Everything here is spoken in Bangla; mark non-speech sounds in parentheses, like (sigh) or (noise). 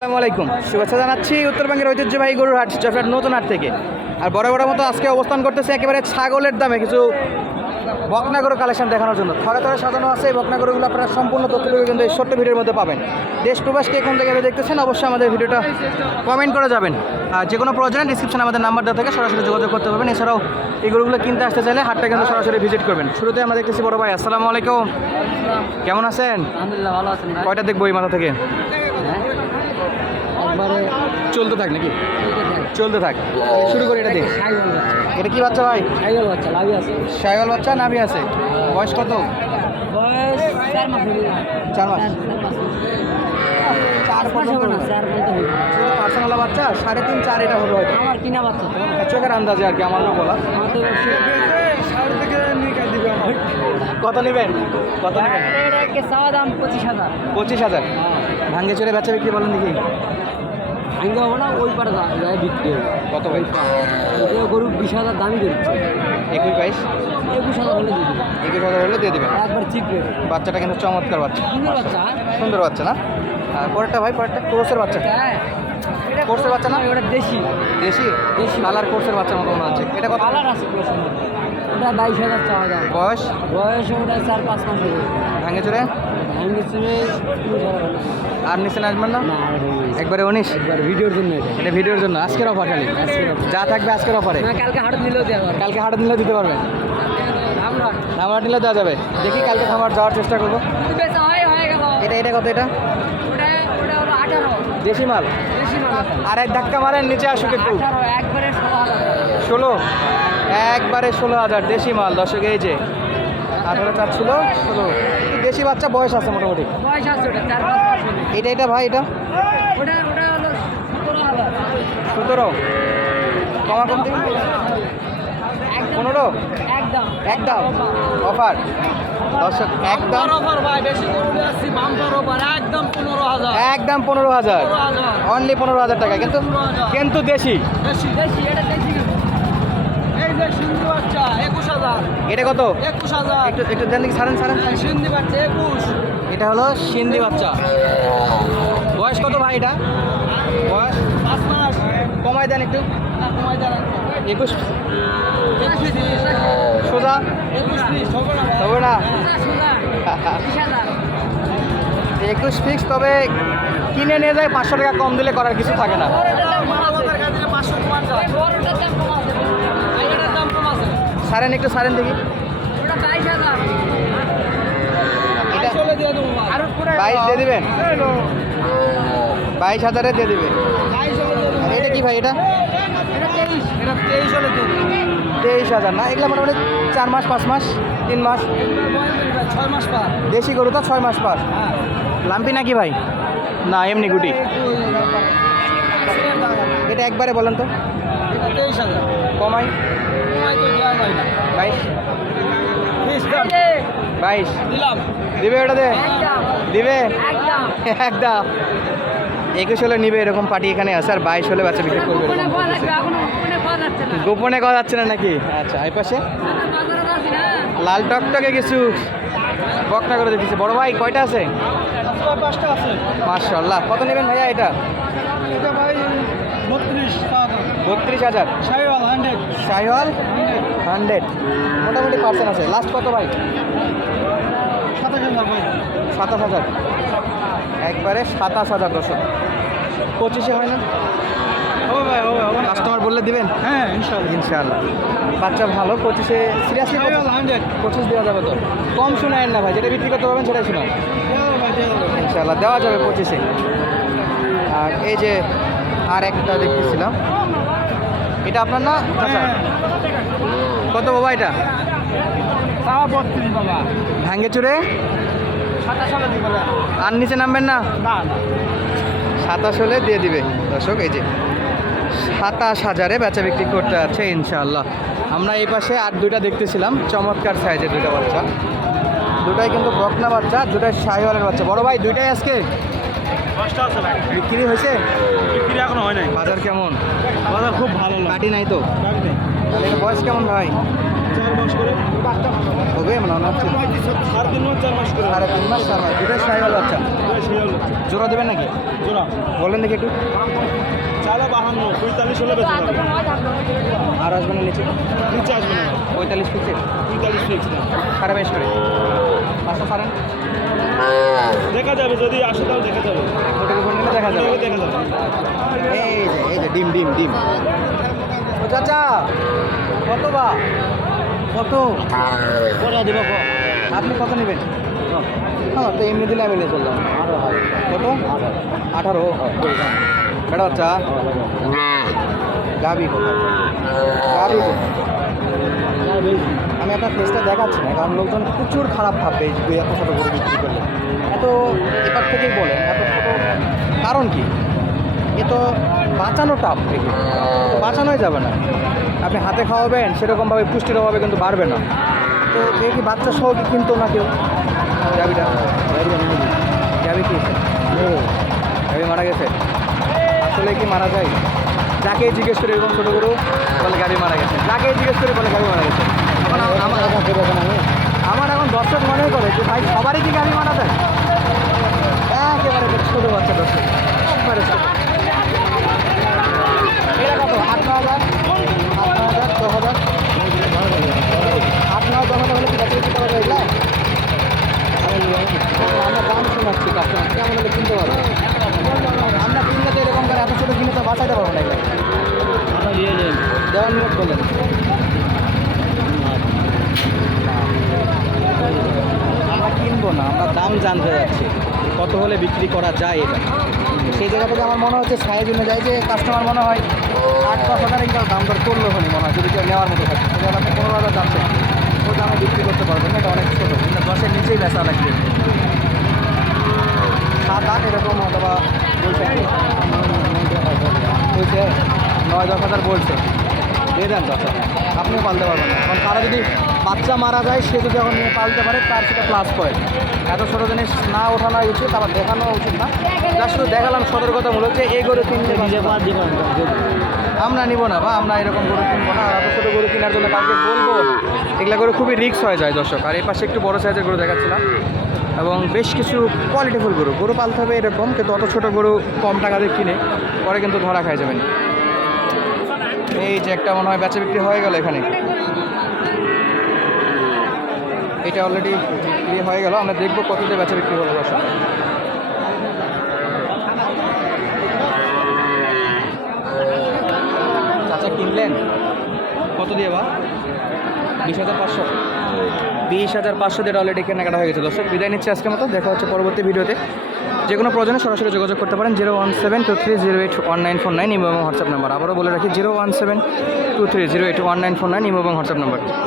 আসসালামু আলাইকুম। শুভেচ্ছা জানাচ্ছি উত্তরবঙ্গের ঐতিহ্যবাহী গরুর হাট জফরাট নতুন হাট থেকে। আর বড় বড় মতো আজকে অবস্থান করতেছে একেবারে ছাগলের দামে কিছু বকনা গরু কালেকশন দেখানোর জন্য। থরে থরে সাজানো আছে এই বকনা গরুগুলো আপনারা সম্পূর্ণ তথ্যটুকু কিন্তু এই ছোট্ট ভিডিওর মধ্যে পাবেন। দেশ প্রবাসকে কোন জায়গায় দেখতেছেন অবশ্যই আমাদের ভিডিওটা কমেন্ট করে যাবেন। আর যে কোনো প্রয়োজনে ডিসক্রিপশনে আমাদের নাম্বার দেওয়া থেকে সরাসরি যোগাযোগ করতে পারবেন। এছাড়াও এই গরুগুলো কিনতে আসতে চাইলে হাটটা কিন্তু সরাসরি ভিজিট করবেন। শুরুতে আমরা দেখতেছি বড় ভাই আসসালামু আলাইকুম। কেমন আছেন? আলহামদুলিল্লাহ ভালো আছেন কয়টা দেখব এই মাথা থেকে? হ্যাঁ চলতে থাক নাকি? চলতে থাক। শুরু করি এটা দিয়ে। এটা কি বাচ্চা ভাই? সাইকেল বাচ্চা লাভি আছে। সাইওয়াল বাচ্চা নাভি আছে? বয়স কত? বয়স চার মাস হয়ে। চার মাস? চার পাঁচ পর্যন্ত হবে না চার পর্যন্ত। পার্সোনাল বাচ্চা সাড়ে তিন চার এটা হবে হয়তো। আমার কিনা বাচ্চা তো। চোখের আন্দাজে আর কি বলা আমার তো কত নেবেন? কত নেবেন? চাওয়া দাম পঁচিশ হাজার। পঁচিশ হাজার। ভাঙ্গে চড়ে বেচা বিক্রি বলেন দেখি। ভাঙ্গা হব না ওই পারে দাম যায় বিক্রি হবে। কত ভাই গরু বিশ হাজার দামই করছে একুশ বাইশ একুশ হাজার হলে দিয়ে দিবে। একুশ হাজার হলে দিয়ে দেবেন একবার রেট বাচ্চাটা কিন্তু চমৎকার বাচ্চা। সুন্দর বাচ্চা সুন্দর বাচ্চা না? আর পরেরটা ভাই পরেরটা? কোর্সের বাচ্চা? হ্যাঁ। কোর্সের বাচ্চা না? ওটা দেশি। দেশি? দেশি। কালার কোর্সের বাচ্চার মতো মনে হচ্ছে। এটা কত? কালার আছে পুরো সুন্দর। ওটা বাইশ হাজার চাওয়া দাম বয়স? বয়স ওটা চার পাঁচ মাস হবে ভাঙ্গে চড়ে আর নিচে আসবেন না। একবারে উনিশ? একবার ভিডিওর জন্য এটা। ভিডিওর জন্য। আজকের অফার খালি? যা থাকবে আজকের অফারে কালকে হাট দেওয়া কালকে হাটে নিলে দিতে পারবেন? খামার নিলে দেওয়া যাবে। দেখি কালকে খামার যাওয়ার চেষ্টা করব। এটা এটা কত এটা? দেশি মাল? আর এক ধাক্কা মারেন নিচে আসুক একটু। ষোলো একবারে ষোলো হাজার দেশি মাল। দর্শক এই যে আঠারো চার ছিল ষোলো। দেশি বাচ্চা বয়স আছে মোটামুটি? বয়স আছে ওটা চার পাঁচ এটা এটা ভাই এটা? ওটা ওটা হলো সতেরো কমা কমতি পনেরো? একদম। একদম। অফার? দর্শক একদম। অফার ভাই বেশি করবে আসছি বাম্পার অফার একদম পনেরো হাজার। একদম পনেরো হাজার। অনলি পনেরো হাজার টাকা। কিন্তু কিন্তু দেশি। বেশি বেশি এটা বেশি সিন্ধু বাচ্চা একুশ হাজার। এটা কত? একুশ হাজার। একটু একটু দেন দেখি ছাড়েন ছাড়েন। ছাড়েন। সিন্ধি বাচ্চা একুশ। এটা হলো সিন্ধি বাচ্চা। বয়স কত ভাই এটা? বয়স? পাঁচ মাস। কমায় দেন একটু। না কমাই দাঁড়ান একুশ? সোজা? হবে না হাজার। একুশ ফিক্স তবে কিনে নিয়ে যায় পাঁচশো টাকা কম দিলে করার কিছু থাকে না। সারেন একটু সারেন দেখি। বাইশ দিয়ে দিবেন? বাইশ হাজারে দিয়ে দিবে বাইশ হলে দিয়ে দেবো। আর এটা কি ভাই এটা? তেইশ। হাজার না? এগুলো মোটামুটি চার মাস পাঁচ মাস তিন মাস? ছয় মাস পার। দেশি গরু তো ছয় মাস পার। হ্যাঁ। লাম্পি নাকি ভাই? না এমনি গুটি। এটা একবারে বলেন তো। তেইশ হাজার। কমাই। কমাই তো দেওয়া যায় না। বাইশ। বাইশ। দিবে ওটা দে। দিবে? (laughs) একদম। একুশ হলে নিবে এরকম পার্টি এখানে আছে আর বাইশ হলে বাচ্চা বিক্রি করবে গোপনে কথা যাচ্ছে না। নাকি? আচ্ছা এই পাশে? লাল টকটকে কিছু বকনা করে দিতেছে। বড় ভাই কয়টা আছে? পাঁচটা আছে। মার্শাল্লাহ কত নেবেন ভাইয়া এটা? এটা ভাই বত্রিশ বত্রিশ হাজার। সাইওয়াল হান্ড্রেড। শাহিওয়াল হান্ড্রেড। মোটামুটি পার্সেন্ট আছে। লাস্ট কত ভাই? সাতাশ হাজার একবারে সাতাশ হাজার দশক পঁচিশে হয় না? কাস্টমার বললে দিবেন? হ্যাঁ ইনশাল্লাহ ইনশাআল্লাহ। বাচ্চা ভালো পঁচিশে সিরিয়াসলি হান্ড্রেড। পঁচিশ দেওয়া যাবে তো? কম শোনায় না ভাই যেটা বিক্রি করতে পারবেন সেটাই শোনায় ইনশাআল্লাহ দেওয়া যাবে পঁচিশে। আর এই যে আর একটা দেখতেছিলাম। এটা আপনার না? আচ্ছা কত বাবা এটা? ভাঙ্গে চুরে? আর নিচে নামবেন না। সাতাশ হলে দিয়ে দিবে। দর্শক এই যে সাতাশ হাজারে বেচা বিক্রি করতে আছে ইনশাআল্লাহ। আমরা এই পাশে আর দুইটা দেখতেছিলাম চমৎকার সাইজের দুইটা বাচ্চা। দুটাই কিন্তু বকনা বাচ্চা দুটাই শাহিওয়ালের বাচ্চা। বড় ভাই দুইটাই আজকে? আছে বিক্রি হয়েছে? বিক্রি এখনও হয় নাই। বাজার কেমন? বাজার খুব ভালো কাটি নাই তো? তাহলে এটা বয়স কেমন ভাই? চার মাস করে। হবে মনে হচ্ছে সাড়ে তিন মাস চার মাস করে। সাড়ে তিন মাস চার মাস। দুটাই বাচ্চা এটা শিয়াল জোড়া দেবেন নাকি? জোড়া। বলেন দেখি একটু। চালা বাহান্ন পঁয়তাল্লিশ হলে যাবে। আর আসবে না নিচে? নিচে আসবে না। পঁয়তাল্লিশ ফিক্সে পঁয়তাল্লিশ ফিক্স সাড়ে বাইশ করে। পাঁচশো সারেন দেখা যাবে যদি আসে তাহলে দেখা যাবে। ওটাকে ফোন নিলে দেখা যাবে। দেখা যাবে। এই যে এই যে ডিম ডিম ডিম। ও চাচা কত বা? কত? দেবো আপনি কত নেবেন? হ্যাঁ তো এমনি দিলে আমি নিয়ে চললাম। কত? আঠারো। বেড়া বাচ্চা? গাবি আপনার ফেসটা দেখাচ্ছি না, কারণ লোকজন প্রচুর খারাপ ভাববে যে এত ছোটো গরু বিক্রি করলে। এত এবার থেকেই বলেন, এত ছোটো কারণ কি? এ তো বাঁচানো একে তো বাঁচানোই যাবে না। আপনি হাতে খাওয়াবেন, সেরকমভাবে পুষ্টির অভাবে কিন্তু বাড়বে না। তো এ কি বাচ্চা সহ কি কিনতো না কেউ? গাবিটা গাবি কি গাবি মারা গেছে। আসলে কি মারা যায়? যাকে জিজ্ঞেস করে এরকম ছোটো গরু বলে গাড়ি মারা গেছে। যাকে জিজ্ঞেস করে বলে গাড়ি মারা গেছে। এখন আ- আমার আমার এখন দর্শক মনে করে যে ভাই সবারই কি গাড়ি মানাতে একেবারে ছোটো বাচ্চা দর্শক এটা কত আট ন হাজার আট ন হাজার দশ হাজার আট ন দশ হাজার হলে কি বেচা বিক্রি করা যায় এগুলা? আমরা দাম শোনাচ্ছি কাস্টমার কেমন হলে কিনতে পারব আমরা কিনলে তো এরকম করে এত ছোটো কিনে তো বাঁচাতে পারব না এগুলো দেওয়ার নিয়োগ করলেন আমরা কিনবো না দাম জানতে যাচ্ছি। কত হলে বিক্রি করা যায় এটা? সেই জায়গা থেকে আমার মনে হচ্ছে সাইজ অনুযায়ী যে কাস্টমার মনে হয় আট দশ হাজার ইনকাম দাম দর করল হনি মনে হয় যদি কেউ নেওয়ার মতো থাকে। যদি আপনি পনেরো হাজার যাচ্ছে ওই দামে বিক্রি করতে পারবেন না এটা অনেক ছোটো। কিন্তু দশের নিচেই বেচা লাগবে। সাত আট এরকম অথবা বলছে? বলছে নয় দশ হাজার বলছে। দিয়ে দেন আপনিও পালতে পারবেন না। কারণ তারা যদি বাচ্চা মারা যায়, সে যদি এখন নিয়ে পালতে পারে, তার সেটা প্লাস পয়েন্ট এত ছোটো জিনিস না ওঠানো উচিত, আবার দেখানো উচিত না। যা শুধু দেখালাম, সতর্কতা সতর্কতামূলক যে এই গরু কিনলে আমরা নিব না বা আমরা এরকম গরু কিনবো না এত ছোটো গরু কেনার জন্য কাউকে বলব এগুলো গরু খুবই রিক্স হয়ে যায় দর্শক। আর এই পাশে একটু বড় সাইজের গরু দেখাচ্ছিলাম। এবং বেশ কিছু কোয়ালিটিফুল গরু। গরু পালতে হবে এরকম, কিন্তু অত ছোটো গরু কম টাকা দিয়ে কিনে, পরে কিন্তু ধরা খাই যাবেন। এই যে একটা মনে হয় বেচা বিক্রি হয়ে গেল এখানে। এটা অলরেডি বিক্রি হয়ে গেল, আমরা দেখব কত দিয়ে বেচা বিক্রি হলো দর্শক। চাচা কিনলেন? কত দিয়ে বা? বিশ হাজার পাঁচশো। বিশ হাজার পাঁচশো দিয়ে অলরেডি কেনাকাটা হয়ে গেছে দর্শক। বিদায় নিচ্ছে আজকের মতো, দেখা হচ্ছে পরবর্তী ভিডিওতে। যে কোনো প্রয়োজনে সরাসরি যোগাযোগ করতে পারেন zero one seven two three zero eight one nine four nine এবং হোয়াটসঅ্যাপ নাম্বার। আবারও বলে রাখি, zero one seven two three zero eight one nine four nine এবং হোয়াটসঅ্যাপ নাম্বার।